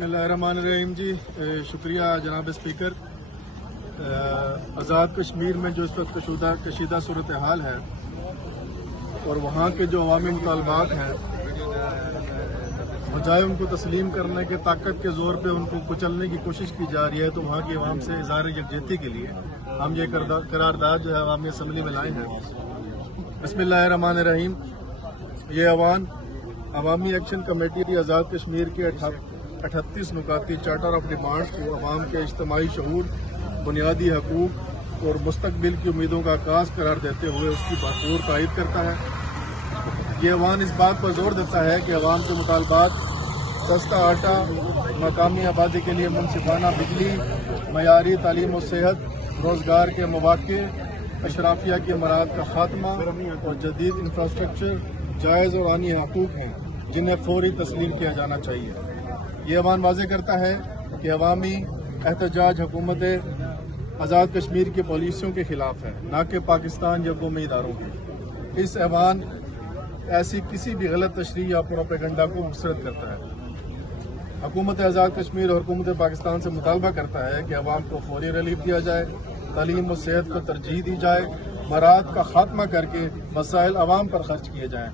बिस्मिल्लाहिर्रहमानिर्रहीम जी। शुक्रिया जनाब स्पीकर। आज़ाद कश्मीर में जो इस वक्त कशीदा सूरत हाल है और वहाँ के जो अवामी मुतालबात हैं, बजाय उनको तस्लीम करने के ताकत के ज़ोर पे उनको कुचलने की कोशिश की जा रही है, तो वहाँ की अवाम से इज़हार यकजहती के लिए हम ये करारदाद जो है अवामी असम्बली में लाए हैं। बिस्मिल्लाहिर्रहमानिर्रहीम। ये अवान अवामी एक्शन कमेटी आज़ाद कश्मीर के 38 नुकाती चार्टर ऑफ डिमांड्स को अवाम के इज्तिमाई शऊर, बुनियादी हकूक और मुस्तकबिल की उम्मीदों का आगाज़ करार देते हुए उसकी भरपूर तायद करता है। ये अवान इस बात पर जोर देता है कि अवाम के मुतालबात सस्ता आटा, मकामी आबादी के लिए मुनसिफाना बिजली, मयारी तालीम और सेहत, रोज़गार के मौक़े, अशराफिया के मराद का खात्मा और जदीद इंफ्रास्ट्रक्चर जायज़ और आनी हकूक़ हैं जिन्हें फौरी तस्लीम किया जाना चाहिए। ये अवान वाज़े करता है कि अवामी एहतजाज हुकूमत आज़ाद कश्मीर की पॉलिसियों के ख़िलाफ़ है, न कि पाकिस्तान या कौमी इदारों की। इस अवान ऐसी किसी भी गलत तशरीह या प्रोपेगेंडा को मुस्तरद करता है। हुकूमत आज़ाद कश्मीर और हुकूमत पाकिस्तान से मुतालबा करता है कि अवाम को फौरी रिलीफ दिया जाए, तालीम और सेहत को तरजीह दी जाए, मराद का खात्मा करके मसाइल अवाम पर खर्च किए जाएँ,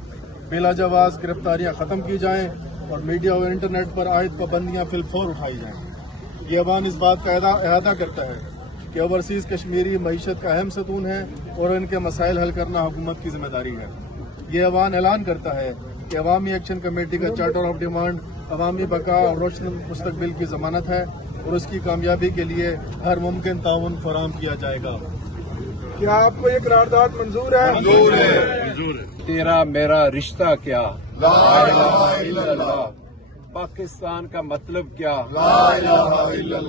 बिला जवाज़ गिरफ्तारियाँ ख़त्म की जाएँ और मीडिया और इंटरनेट पर आयद पाबंदियाँ फिलफौर उठाई जाएँ। ये अवान इस बात का अहाता करता है कि ओवरसीज़ कश्मीरी मईशत का अहम सतून है और इनके मसाइल हल करना हुकूमत की जिम्मेदारी है। ये अवान ऐलान करता है कि अवामी एक्शन कमेटी का चार्टर ऑफ डिमांड अवामी बका और रोशन मुस्तकबिल की जमानत है और उसकी कामयाबी के लिए हर मुमकिन ताउन फराहम किया जाएगा। क्या आपको ये करारदाद मंजूर है? मंजूर है। तेरा मेरा रिश्ता क्या? ला इलाहा इल्लल्लाह। पाकिस्तान का मतलब क्या? ला इलाहा इल्लल्लाह।